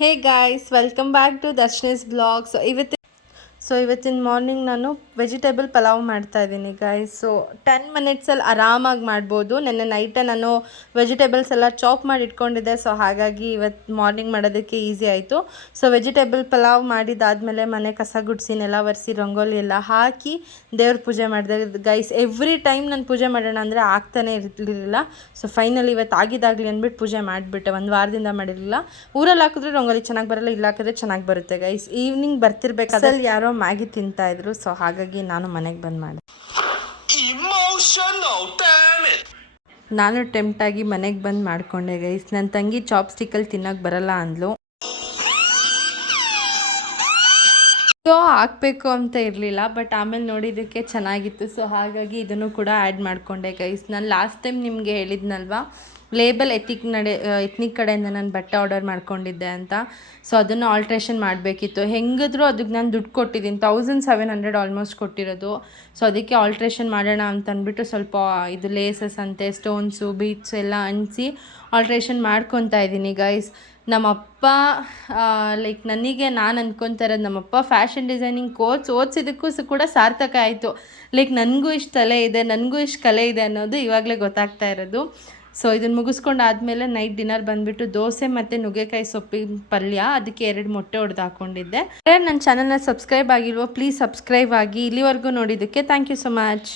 Hey guys, welcome back to Darshini's blog. ಇವತ್ತಿನ morning ನಾನು vegetable pulao ಮಾಡ್ತಾಯಿದ್ದೀನಿ ಗಾಯ್ಸ್. 10 ಮಿನಿಟ್ಸಲ್ಲಿ ಆರಾಮಾಗಿ ಮಾಡ್ಬೋದು. ನೆನ್ನೆ ನೈಟೇ ನಾನು ವೆಜಿಟೇಬಲ್ಸ್ ಎಲ್ಲ ಚಾಪ್ ಮಾಡಿ ಇಟ್ಕೊಂಡಿದ್ದೆ. ಹಾಗಾಗಿ ಇವತ್ತು ಮಾರ್ನಿಂಗ್ ಮಾಡೋದಕ್ಕೆ ಈಸಿ ಆಯಿತು. ವೆಜಿಟೇಬಲ್ ಪಲಾವ್ ಮಾಡಿದಾದಮೇಲೆ ಮನೆ ಕಸ ಗುಡಿಸಿ ನೆಲ ಒರೆಸಿ ರಂಗೋಲಿ ಎಲ್ಲ ಹಾಕಿ ದೇವ್ರ ಪೂಜೆ ಮಾಡಿದೆ ಗೈಸ್. ಎವ್ರಿ ಟೈಮ್ ನಾನು ಪೂಜೆ ಮಾಡೋಣ ಅಂದರೆ ಆಗ್ತಾನೆ ಇರಲಿಲ್ಲ. ಫೈನಲಿ ಇವತ್ತು ಆಗಿದ್ದಾಗಲಿ ಅಂದ್ಬಿಟ್ಟು ಪೂಜೆ ಮಾಡಿಬಿಟ್ಟೆ. ಒಂದು ವಾರದಿಂದ ಮಾಡಿರಲಿಲ್ಲ. ಊರಲ್ಲಿ ಹಾಕಿದ್ರೆ ರಂಗೋಲಿ ಚೆನ್ನಾಗಿ ಬರಲ್ಲ, ಇಲ್ಲ ಹಾಕಿದ್ರೆ ಚೆನ್ನಾಗಿ ಬರುತ್ತೆ ಗೈಸ್. ಈವ್ನಿಂಗ್ ಬರ್ತಿರ್ಬೇಕಾದ್ರೆ ಯಾರೋ ಮ್ಯಾಗಿ ತಿಂತಾಯಿದ್ರು. ಹಾಗಾಗಿ ನಾನು ಮನೆಗೆ ಬಂದು ಮಾಡಿದೆ. ನಾನು ಟೆಂಪ್ಟಾಗಿ ಮನೆಗೆ ಬಂದು ಮಾಡಿಕೊಂಡೆ ಗೈಸ್. ನನ್ನ ತಂಗಿ ಚಾಪ್ಸ್ಟಿಕ್ಕಲ್ಲಿ ತಿನ್ನೋಕ್ಕೆ ಬರಲ್ಲ ಅಂದ್ಲು. ಹಾಕಬೇಕು ಅಂತ ಇರಲಿಲ್ಲ, ಬಟ್ ಆಮೇಲೆ ನೋಡಿದ್ದಕ್ಕೆ ಚೆನ್ನಾಗಿತ್ತು. ಹಾಗಾಗಿ ಇದನ್ನು ಕೂಡ ಆ್ಯಡ್ ಮಾಡಿಕೊಂಡೆ ಗೈಸ್. ನಾನು ಲಾಸ್ಟ್ ಟೈಮ್ ನಿಮಗೆ ಹೇಳಿದ್ನಲ್ವಾ, ಲೇಬಲ್ ಎತ್ನಿಕ್ ಕಡೆಯಿಂದ ನಾನು ಬಟ್ಟೆ ಆರ್ಡರ್ ಮಾಡ್ಕೊಂಡಿದ್ದೆ ಅಂತ. ಅದನ್ನು ಆಲ್ಟ್ರೇಷನ್ ಮಾಡಬೇಕಿತ್ತು. ಹೆಂಗಿದ್ರು ಅದಕ್ಕೆ ನಾನು ದುಡ್ಡು ಕೊಟ್ಟಿದ್ದೀನಿ, 1700 ಆಲ್ಮೋಸ್ಟ್ ಕೊಟ್ಟಿರೋದು. ಅದಕ್ಕೆ ಆಲ್ಟ್ರೇಷನ್ ಮಾಡೋಣ ಅಂತ ಅಂದ್ಬಿಟ್ಟು ಸ್ವಲ್ಪ ಇದು ಲೇಸಸ್ ಅಂತೆ, ಸ್ಟೋನ್ಸು, ಬೀಟ್ಸು ಎಲ್ಲ ಅಂಟಿಸಿ ಆಲ್ಟ್ರೇಷನ್ ಮಾಡ್ಕೊತಾ ಇದ್ದೀನಿ ಗೈಸ್. ನಮ್ಮಪ್ಪ ನನಗೆ ನಾನು ಅಂದ್ಕೊತಾ ಇರೋದು, ನಮ್ಮಪ್ಪ ಫ್ಯಾಷನ್ ಡಿಸೈನಿಂಗ್ ಕೋರ್ಸ್ ಓದಿಸಿದ್ದಕ್ಕೂ ಕೂಡ ಸಾರ್ಥಕ ಆಯಿತು. ನನಗೂ ಇಷ್ಟು ತಲೆ ಇದೆ, ನನಗೂ ಇಷ್ಟು ಕಲೆ ಇದೆ ಅನ್ನೋದು ಇವಾಗಲೇ ಗೊತ್ತಾಗ್ತಾ ಇರೋದು. ಇದನ್ನು ಮುಗಿಸ್ಕೊಂಡು ಆದಮೇಲೆ ನೈಟ್ ಡಿನ್ನರ್ ಬಂದುಬಿಟ್ಟು ದೋಸೆ ಮತ್ತು ನುಗ್ಗೆಕಾಯಿ ಸೊಪ್ಪಿನ ಪಲ್ಯ. ಅದಕ್ಕೆ 2 ಮೊಟ್ಟೆ ಹೊಡೆದು ಹಾಕ್ಕೊಂಡಿದ್ದೆ. ನನ್ನ ಚಾನಲ್ನ ಸಬ್ಸ್ಕ್ರೈಬ್ ಆಗಿಲ್ವೋ, ಪ್ಲೀಸ್ ಸಬ್ಸ್ಕ್ರೈಬ್ ಆಗಿ. ಇಲ್ಲಿವರೆಗೂ ನೋಡಿದ್ದಕ್ಕೆ ಥ್ಯಾಂಕ್ ಯು ಸೊ ಮಚ್.